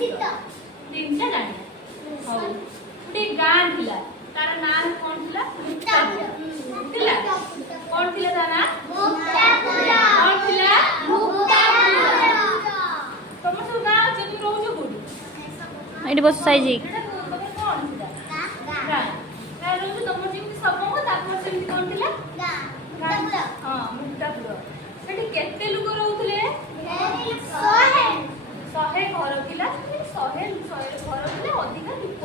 तीनटा जानिया हौ गुटे गां थिला तार नाम कोन थिला थिला कोन थिला ता ना मुक्तापुरा कोन थिला मुक्तापुरा तुम सब गां जेति रहू छ गुडी एडी बस साइज एटा तमर कोन थिला गां गां रहू तुम जेति सब को तापर सेति कोन थिला गां हां मुक्तापुरा सेठी केते लोक रहउतले 100 घर थिला 100 घर थिला अधिका लोक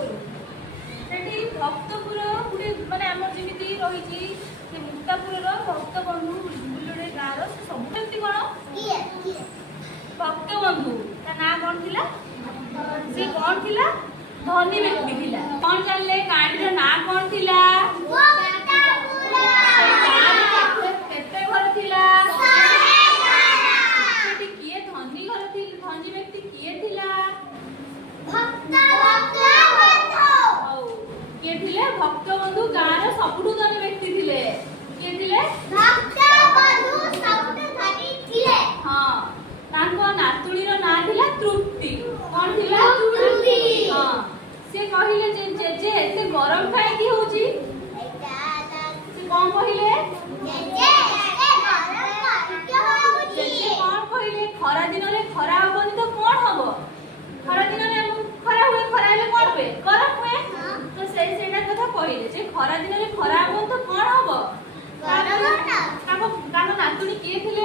सेठी भक्तपुर गुडी माने हमर जेमिति रही छी से मुक्तापुर रो भक्त बंधु बुलोडे गां रो सब व्यक्ति कोन भक्त बंधु ता ना कोन थिला से कोन थिला धनी व्यक्ति थिला कोन जानले काडी रो ना कोन थिला मुक्तापुर केते घर थिला 100 सेठी किए धनी घर थी धनी व्यक्ति किए थिला किए थिले भक्त बंधु गाँव सबुठु धनी व्यक्ति थिले किए थिले भक्त बंधु सबुठु धनी थिले हां तांको नातुणी रो ना थिला तृप्ति कोन थिला तृप्ति हां से कहिले जे जे एते गरम खाइ की होची से कोन कहिले जे एते गरम खाइ की होची जे कोन कहिले खरा दिन रे खरा होबनी तो कोन होबो खरा दिन रे खरा हुए खरा हेले कोन हुए गरम हुए तो सेटा कथा कहिले जे खरा दिन रे खरा हो तो कोन होबो गरम ताको नातुणी के थिले